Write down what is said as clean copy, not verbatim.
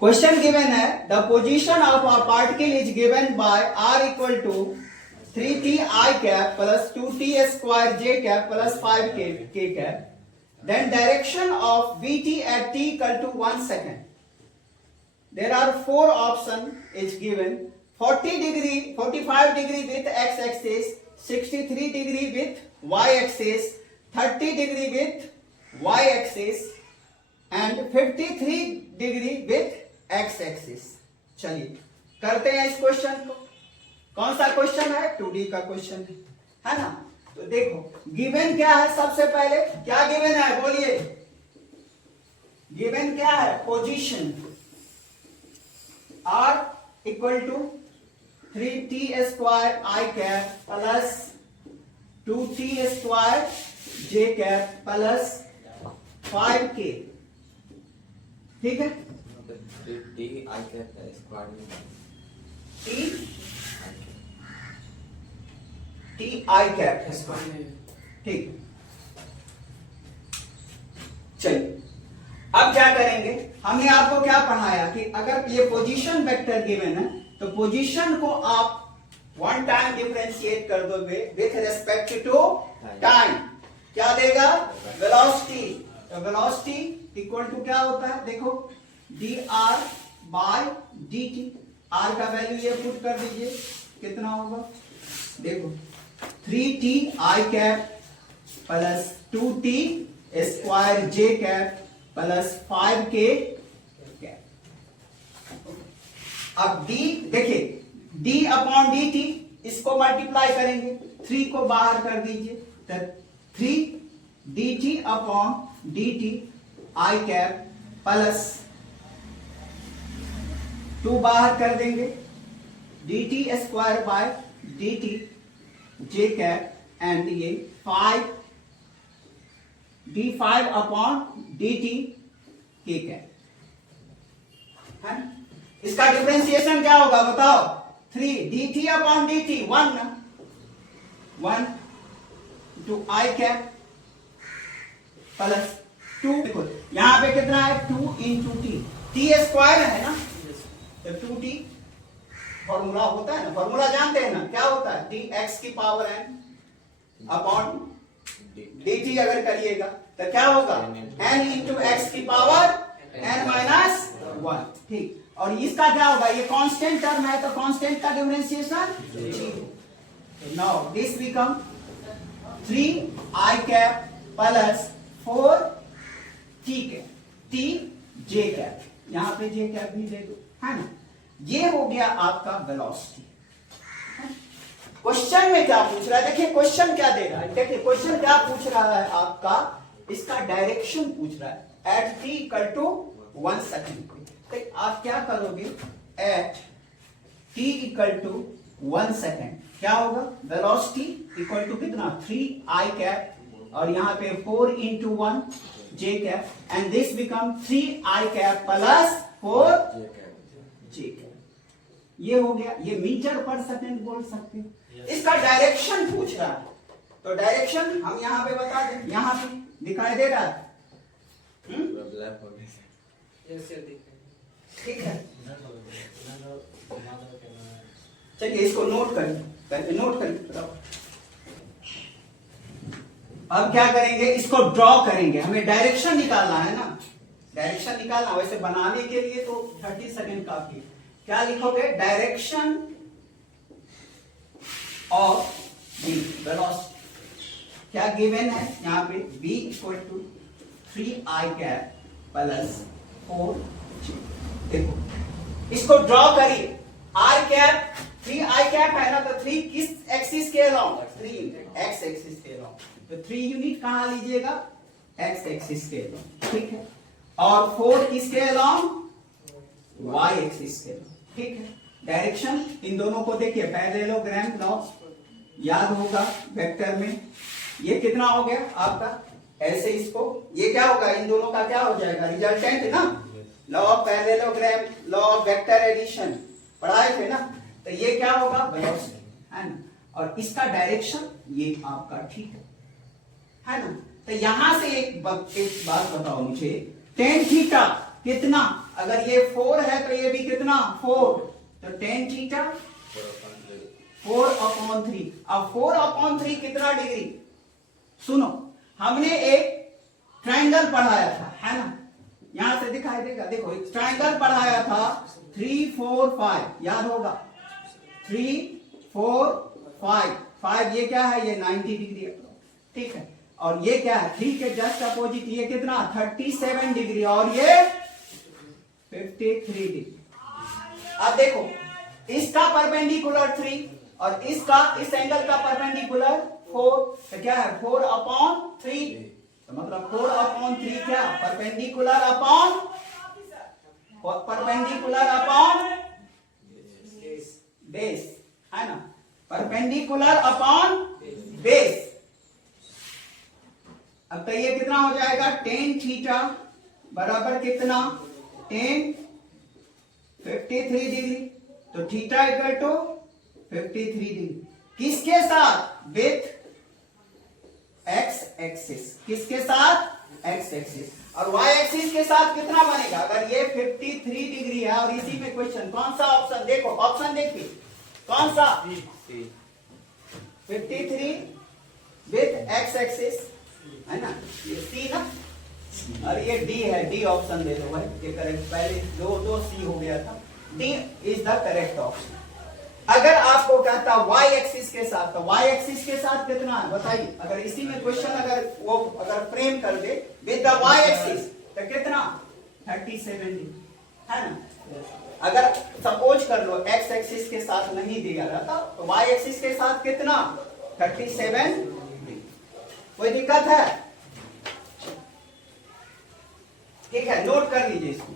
Question given है the position of a particle is given by r equal to 3t I cap plus 2t square j cap plus 5k cap then direction of vt at t equal to 1 second. There are four options is given 40 degree 45 degree with x axis 63 degree with y axis 30 degree with y axis and 53 degree with x axis. चलिए करते हैं इस question को. कौन सा question है? 2D का question है ना. तो देखो गिवन क्या है. सबसे पहले क्या गिवन है बोलिए. गिवन क्या है? Position r equal to 3t square I cap plus 2t square j cap plus 5k. ठीक है. T I cap square T I cap square. ठीक. चलिए अब क्या करेंगे. हमने आपको क्या पढ़ाया कि अगर ये पोजीशन वेक्टर गिवन है तो पोजीशन को आप वन टाइम डिफरेंशिएट कर दोगे विथ रिस्पेक्ट टू टाइम. क्या देगा? वेलोसिटी. तो वेलोसिटी इक्वल टू क्या होता है? देखो dr बाय dt. r का वैल्यू ये पुट कर दीजिए. कितना होगा? देखो 3t I cap plus 2t square j cap plus 5k cap. अब d देखिए d अपॉन dt इसको मल्टीप्लाई करेंगे. 3 को बाहर कर दीजिए तो 3 dt upon dt I cap plus 2 बाहर कर देंगे dt square by dt j cap and ये 5 d5 upon dt k cap है. इसका डिफरेंशिएशन क्या होगा बताओ? 3 dt upon dt 1 two I cap plus 2. देखो यहां पे कितना है? 2 इंटू t स्क्वायर है ना. तो 2t फॉर्मूला होता है ना. फॉर्मूला जानते हैं ना. क्या होता है? dx की पावर n अपॉन dt अगर करिएगा तो क्या होगा? n इंटू एक्स की पावर n माइनस 1. ठीक. और इसका क्या होगा? ये कांस्टेंट टर्म है तो कांस्टेंट का differentiation 0. Now this become 3i cap plus 4t cap t j cap. यहां पे j कैप भी दे दो है ना. ये हो गया आपका वेलोसिटी. क्वेश्चन में क्या पूछ रहा है? देखिए क्वेश्चन क्या दे रहा है. देखिए क्वेश्चन क्या पूछ रहा है आपका. इसका डायरेक्शन पूछ रहा है at t equal to 1 second. तो आप क्या करोगे? At t equal to 1 second क्या होगा? वेलोसिटी इक्वल टू कितना? 3i कैप और यहां पे 4 into 1 j cap and this become 3i cap plus 4 j cap. ये हो गया. ये मीटर पर सेकेंड बोल सकते हैं. इसका डायरेक्शन पूछ रहा है तो डायरेक्शन हम यहां पे बता दें. यहां पे दिखाई दे रहा है. ठीक है. चलिए इसको नोट करें. पहले नोट करें. अब क्या करेंगे? इसको ड्रॉ करेंगे. हमें डायरेक्शन निकालना है ना. डायरेक्शन निकालना. वैसे बनाने के लिए तो 30 सेकेंड काफी. क्या लिखोगे? Direction of the velocity. क्या गिवन है यहां पे? v equal to 3i cap plus 4j. देखो इसको ड्रॉ करिए. r कैप 3i कैप है ना. तो 3 किस एक्सिस के अलोंग? 3 x एक्सिस के अलोंग. तो 3 यूनिट कहां लीजिएगा? x एक्सिस के अलोंग. ठीक है. और 4 किसके अलोंग? y एक्सिस के अलोंग. ठीक है. डायरेक्शन इन दोनों को देखिए. पैरेललोग्राम लॉ याद होगा वेक्टर में. ये कितना हो गया आपका? ऐसे इसको ये क्या होगा? इन दोनों का क्या हो जाएगा? रिजल्टेंट ना. Law of parallelogram, law of vector addition पढ़ाए थे ना. तो ये क्या होगा? वेलोसिटी है ना. और इसका डायरेक्शन ये आपका ठीक है ना. तो यहां से एक बात बताओ मुझे, टेन थीटा कितना, अगर ये 4 है तो ये भी कितना 4, तो टेन थीटा 4/3। अब 4/3 कितना डिग्री, सुनो हमने एक ट्रायंगल पढ़ाया था, है ना, यहां से दिखाई देगा, देखो एक ट्रायंगल पढ़ाया था 3 4 5, याद होगा 3 4 5, 5 ये क्या है, ये 90 डिग्री, ठीक है, और ये क्या है 3 के जस्ट अपोजिट ये कितना 37 डिग्री, और ये 53 डिग्री। अब देखो इसका परपेंडिकुलर 3 और इसका इस एंगल का परपेंडिकुलर 4, तो क्या है 4/3, तो मतलब 4/3 क्या, परपेंडिकुलर अपॉन बेस, है ना, परपेंडिकुलर अपॉन बेस। अब तो ये कितना हो जाएगा, टेन थीटा बराबर कितना, 53 डिग्री, तो थीटा इक्वल टू 53 डिग्री, किसके साथ, विथ एक्स एक्सिस, किसके साथ एक्स एक्सिस, और वाई एक्सिस के साथ कितना बनेगा, अगर ये 53 डिग्री है और इसी में क्वेश्चन कौन सा ऑप्शन, देखो ऑप्शन देखिए कौन सा, 53 विथ एक्स एक्सिस, है ना, ये सी ना, और ये डी है, डी ऑप्शन दे दो भाई, ये करेक्ट, पहले दो सी हो गया था, D is the correct option. अगर आपको कहता y एक्सिस के साथ, तो y एक्सिस के साथ कितना है बताइए, अगर इसी में क्वेश्चन अगर फ्रेम कर दे विद द y एक्सिस तो कितना 37 है ना, अगर सपोज कर लो x एक्सिस के साथ नहीं दिया रहता तो y एक्सिस के साथ कितना 37, कोई दिक्कत है, ठीक है, नोट कर लीजिए इसको।